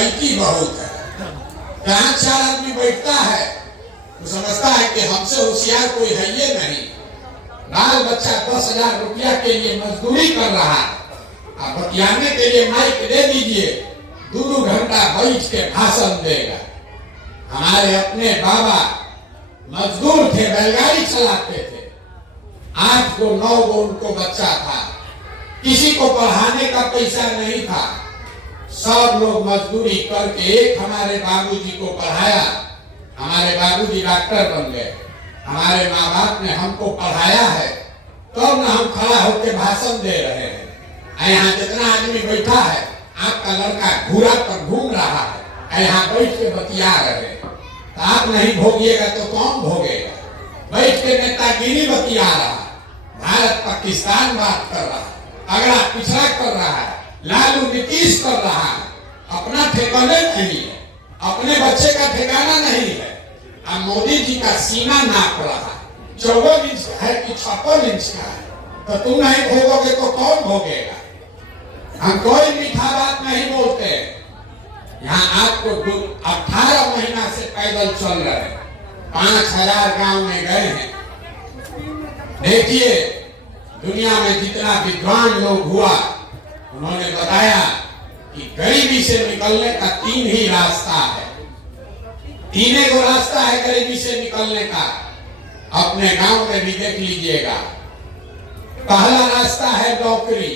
लड़की बहुत है। जहाँ 4 आदमी बैठता है तो समझता है कि हमसे होशियार कोई है ये नहीं। बाल बच्चा 10,000 रुपया के लिए मजदूरी कर रहा है, आप बतियाने के लिए माइक दे दीजिए, 2-2 घंटा बैठ के भाषण देगा। हमारे अपने बाबा मजदूर थे, बैलगाड़ी चलाते थे, 8 को 9 को उनको बच्चा था, किसी को पढ़ाने का पैसा नहीं था, सब लोग मजदूरी करके एक हमारे बाबूजी को पढ़ाया। हमारे बाबूजी डॉक्टर बन गए, हमारे माँ बाप ने हमको पढ़ाया है, तब न हम खड़ा होकर भाषण दे रहे हैं। यहाँ जितना आदमी बैठा है, आपका लड़का घूरा पर घूम रहा है, यहाँ बैठ के बतिया रहे हैं, तो आप नहीं भोगिएगा तो कौन भोगेगा? बैठ के नेतागिरी बतिया रहा है, भारत पाकिस्तान बात कर रहा है, अगला पिछड़ा कर रहा है, लालू नीतीश कर रहा है, अपना ठिकाने नहीं है, अपने बच्चे का ठिकाना नहीं है। अब मोदी जी का सीना नाप रहा है, 14 इंच का है कि 56 इंच का है, तो तुम नहीं भोगोगे तो कौन भोगेगा? हम कोई मीठा बात नहीं बोलते। यहाँ आपको 18 महीना से पैदल चल रहे हैं, 5000 गांव में गए हैं। देखिए दुनिया में जितना विद्वान लोग हुआ, उन्होंने बताया कि गरीबी से निकलने का 3 ही रास्ता है। 3 को रास्ता है गरीबी से निकलने का। अपने गांव में भी देख लीजिएगा। पहला रास्ता है नौकरी,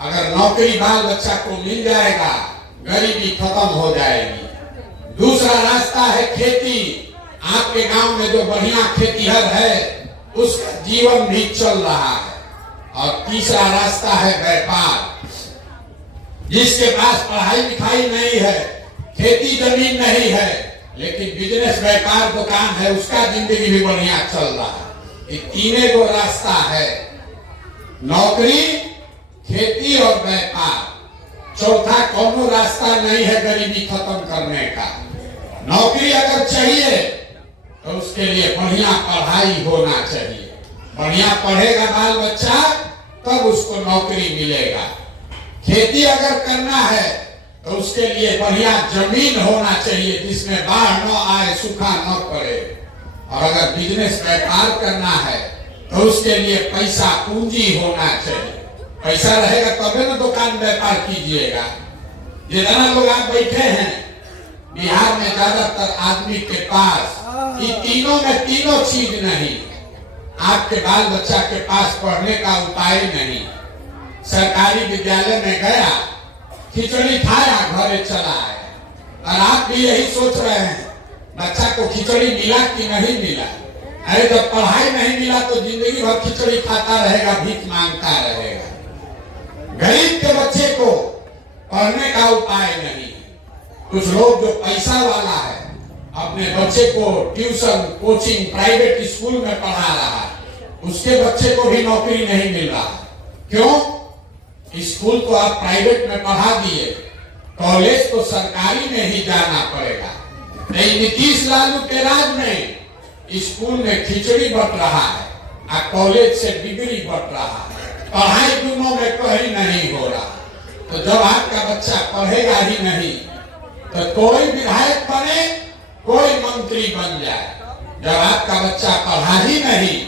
अगर नौकरी बाल बच्चा को मिल जाएगा, गरीबी खत्म हो जाएगी। दूसरा रास्ता है खेती, आपके गांव में जो बढ़िया खेतीहर है उसका जीवन भी चल रहा है। और तीसरा रास्ता है व्यापार, जिसके पास पढ़ाई लिखाई नहीं है, खेती जमीन नहीं है, लेकिन बिजनेस व्यापार दुकान है, उसका जिंदगी भी बढ़िया चल रहा है। ये 3 को रास्ता है, नौकरी, खेती और व्यापार। चौथा कोनो रास्ता नहीं है गरीबी खत्म करने का। नौकरी अगर चाहिए तो उसके लिए बढ़िया पढ़ाई होना चाहिए, बढ़िया पढ़ेगा बाल बच्चा तब उसको नौकरी मिलेगा। खेती अगर करना है तो उसके लिए बढ़िया जमीन होना चाहिए जिसमें बाढ़ न आए, सूखा न पड़े। और अगर बिजनेस व्यापार करना है तो उसके लिए पैसा पूंजी होना चाहिए। पैसा रहेगा तबे ना दुकान व्यापार कीजिएगा। जितना लोग आप बैठे हैं बिहार में, ज्यादातर आदमी के पास ये तीनों में तीनों चीज नहीं। आपके बाल बच्चा के पास पढ़ने का उपाय नहीं। सरकारी विद्यालय में गया, खिचड़ी खाया, घरे चला आया। और आप भी यही सोच रहे हैं बच्चा को खिचड़ी मिला कि नहीं मिला। अरे जब पढ़ाई नहीं मिला तो जिंदगी भर खिचड़ी खाता रहेगा, भीख मांगता रहेगा। गरीब के बच्चे को पढ़ने का उपाय नहीं। कुछ लोग जो पैसा वाला है अपने बच्चे को ट्यूशन, कोचिंग, प्राइवेट स्कूल में पढ़ा रहा है, उसके बच्चे को भी नौकरी नहीं मिल रहा। क्यों? स्कूल तो आप प्राइवेट में पढ़ा दिए, कॉलेज तो सरकारी में ही जाना पड़ेगा। नहीं, नीतीश लालू के राज में स्कूल में खिचड़ी बट रहा है और कॉलेज से डिग्री बट रहा है। पढ़ाई दोनों में कहीं नहीं हो रहा। तो जब आपका बच्चा पढ़ेगा ही नहीं तो कोई विधायक बने, कोई मंत्री बन जाए। जब आपका बच्चा पढ़ा ही नहीं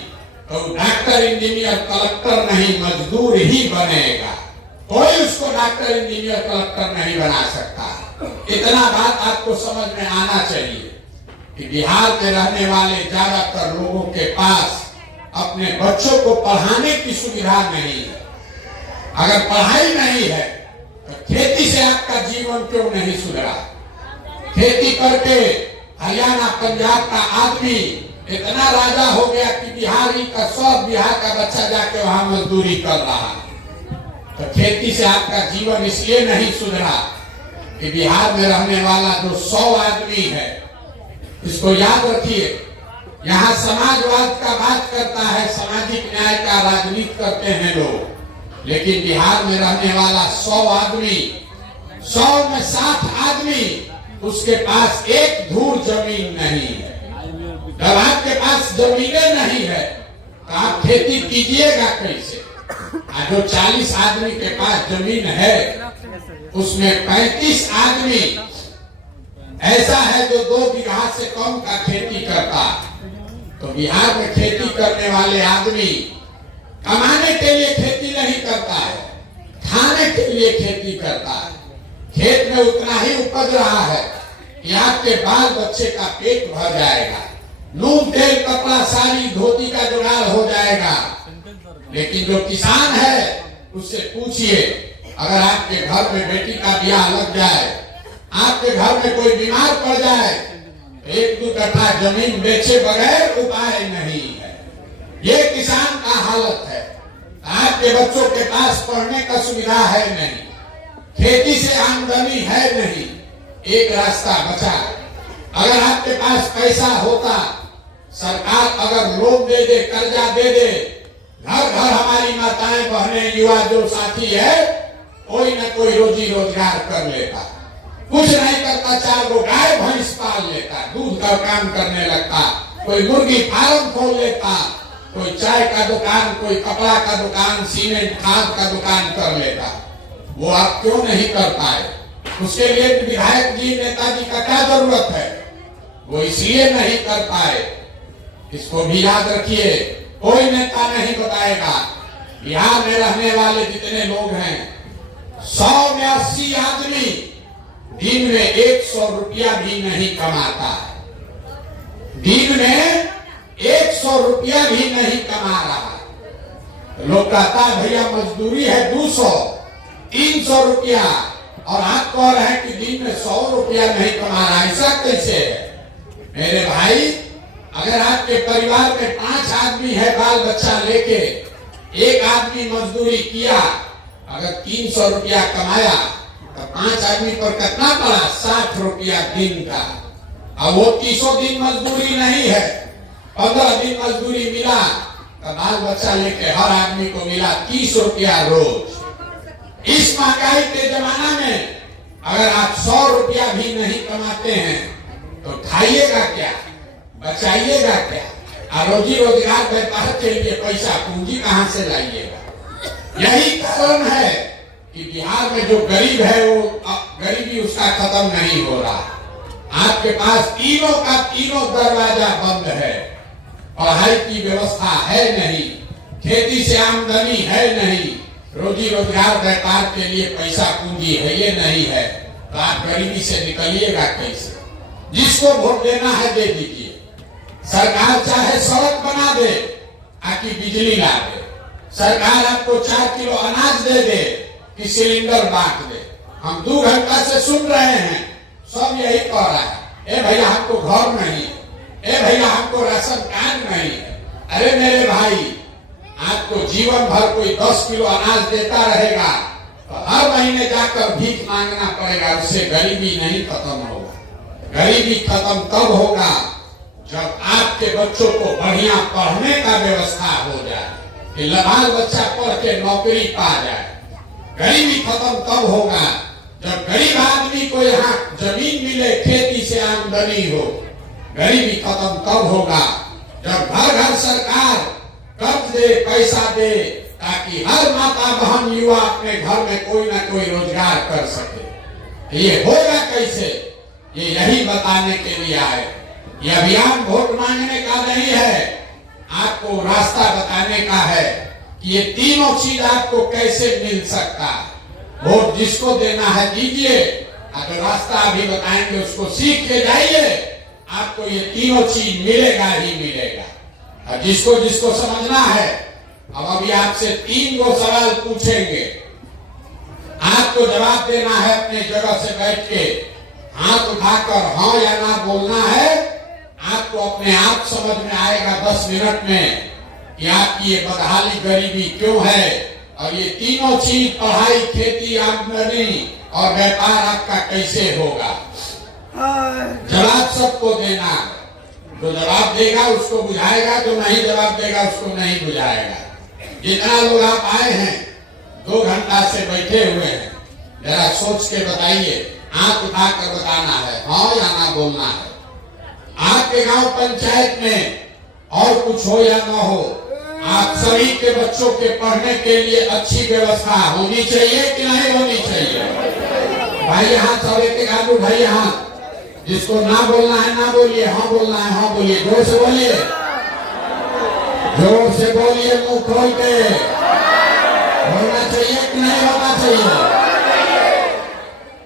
तो डॉक्टर, इंजीनियर, कलेक्टर नहीं, मजदूर ही बनेगा। कोई उसको डॉक्टर, इंजीनियर, कलेक्टर नहीं बना सकता। इतना बात आपको समझ में आना चाहिए कि बिहार के रहने वाले ज्यादातर लोगों के पास अपने बच्चों को पढ़ाने की सुविधा नहीं है। अगर पढ़ाई नहीं है तो खेती से आपका जीवन क्यों नहीं सुधरा? खेती करके हरियाणा, पंजाब का आदमी इतना राजा हो गया कि बिहारी का, सब बिहार का बच्चा जाके वहां मजदूरी कर रहा है। तो खेती से आपका जीवन इसलिए नहीं सुधरा कि बिहार में रहने वाला जो 100 आदमी है, इसको याद रखिए, यहाँ समाजवाद का बात करता है, सामाजिक न्याय का राजनीति करते हैं लोग, लेकिन बिहार में रहने वाला 100 आदमी, 100 में 60 आदमी उसके पास एक धूर जमीन नहीं है। जब आपके पास जमीनें नहीं है तो आप खेती कीजिएगा कैसे? जो 40 आदमी के पास जमीन है उसमें 35 आदमी ऐसा है जो 2 बीघा से कम का खेती करता है। तो बिहार में खेती करने वाले आदमी कमाने के लिए खेती नहीं करता है, खाने के लिए खेती करता है। खेत में उतना ही उपज रहा है कि आपके बाल बच्चे का पेट भर जाएगा, नून तेल कपड़ा साड़ी धोती का जुगाड़ हो जाएगा। लेकिन जो किसान है उससे पूछिए, अगर आपके घर में बेटी का ब्याह लग जाए, आपके घर में कोई बीमार पड़ जाए, 1-2 कट्ठा जमीन बेचे बगैर उपाय नहीं है। ये किसान का हालत है। आपके बच्चों के पास पढ़ने का सुविधा है नहीं, खेती से आमदनी है नहीं, एक रास्ता बचा। अगर आपके पास पैसा होता, सरकार अगर लोन दे दे, कर्जा दे दे, घर घर हमारी माताएं बहनें युवा जो साथी है कोई न कोई रोजी रोजगार कर लेता। कुछ नहीं करता, 4 गो गाय भैंस पाल लेता, दूध का काम करने लगता, कोई मुर्गी फार्म खोल लेता, कोई चाय का दुकान, कोई कपड़ा का दुकान, सीमेंट खाद का दुकान कर लेता। वो आप क्यों नहीं कर पाए? उसके लिए विधायक जी नेताजी का क्या जरूरत है? वो इसलिए नहीं कर पाए। इसको भी याद रखिए, कोई नेता नहीं बताएगा। बिहार में रहने वाले जितने लोग हैं, 100 में 80 आदमी दिन में 100 रुपया भी नहीं कमाता है। दिन में 100 रुपया भी नहीं कमा रहा। लोग कहता है भैया मजदूरी है 200, 300 रुपया, और आप कह रहे हैं कि दिन में 100 रुपया नहीं कमा रहा। ऐसा कैसे है? मेरे भाई, अगर आपके परिवार में 5 आदमी है, बाल बच्चा लेके, एक आदमी मजदूरी किया, अगर 300 रुपया कमाया तो 5 आदमी पर कितना पड़ा? 60 रुपया दिन का। अब वो 30 दिन मजदूरी नहीं है, 15 दिन मजदूरी मिला तो बाल बच्चा लेके हर आदमी को मिला 30 रुपया रोज। इस महंगाई के जमाना में अगर आप 100 रुपया भी नहीं कमाते हैं तो खाइएगा क्या, बचाइएगा क्या? रोजी रोजगार व्यापार के लिए पैसा पूंजी कहां से लाइएगा? यही कारण है कि बिहार में जो गरीब है वो गरीबी उसका खत्म नहीं हो रहा। आपके पास तीनों का तीनों दरवाजा बंद है। पढ़ाई की व्यवस्था है नहीं, खेती से आमदनी है नहीं, रोजी रोजगार व्यापार के लिए पैसा पूंजी है ये नहीं है, तो आप गरीबी से निकलिएगा कैसे? जिसको वोट देना है दे दीजिए। सरकार चाहे सड़क बना दे, आकी बिजली ला दे, सरकार आपको 4 किलो अनाज दे दे कि सिलेंडर बांट दे। हम 2 घंटा से सुन रहे हैं, सब यही कह रहा है, ए भैया हमको घर नहीं, ए भैया हमको राशन कार्ड नहीं। अरे मेरे भाई, आपको जीवन भर कोई 10 किलो अनाज देता रहेगा तो हर महीने जाकर भीख मांगना पड़ेगा, उससे गरीबी नहीं खत्म होगा। गरीबी खत्म तब होगा जब आपके बच्चों को बढ़िया पढ़ने का व्यवस्था हो जाए, कि बाल बच्चा पढ़ के नौकरी पा जाए। गरीबी खत्म तब होगा जब गरीब आदमी को यहाँ जमीन मिले, खेती से आमदनी हो। गरीबी खत्म तब होगा जब घर घर सरकार कर्ज दे, पैसा दे, ताकि हर माता बहन युवा अपने घर में कोई ना कोई रोजगार कर सके। ये होगा कैसे? ये यही बताने के लिए आए। ये अभियान वोट मांगने का नहीं है, आपको रास्ता बताने का है कि ये तीनों चीज आपको कैसे मिल सकता है। वोट जिसको देना है दीजिए, अगर रास्ता अभी बताएंगे उसको सीख के जाइए, आपको ये तीनों चीज मिलेगा ही मिलेगा। और जिसको जिसको समझना है, अब अभी आपसे 3 गो सवाल पूछेंगे, आपको जवाब देना है अपने जगह से बैठ के, हाथ उठाकर हाँ या ना बोलना है। आपको अपने आप समझ में आएगा 10 मिनट में कि आपकी ये बदहाली गरीबी क्यों है, और ये तीनों चीज पढ़ाई, खेती, आमदनी और व्यापार आपका कैसे होगा। जवाब सबको देना, जो जवाब देगा उसको बुझाएगा, जो नहीं जवाब देगा उसको नहीं बुझाएगा। जितना लोग आप आए हैं 2 घंटा से बैठे हुए हैं, जरा सोच के बताइए, आंख उठाकर बताना है, हाँ या ना बोलना है। आपके गांव पंचायत में और कुछ हो या ना हो, आप सभी के बच्चों के पढ़ने के लिए अच्छी व्यवस्था होनी चाहिए कि नहीं होनी चाहिए? भाई यहाँ सब एक आदमी भाई यहाँ जिसको ना बोलना है ना बोलिए, हाँ बोलना है हाँ बोलिए, जोर से बोलिए, जोर से बोलिए, मुंह खोल के। होना चाहिए कि नहीं होना चाहिए?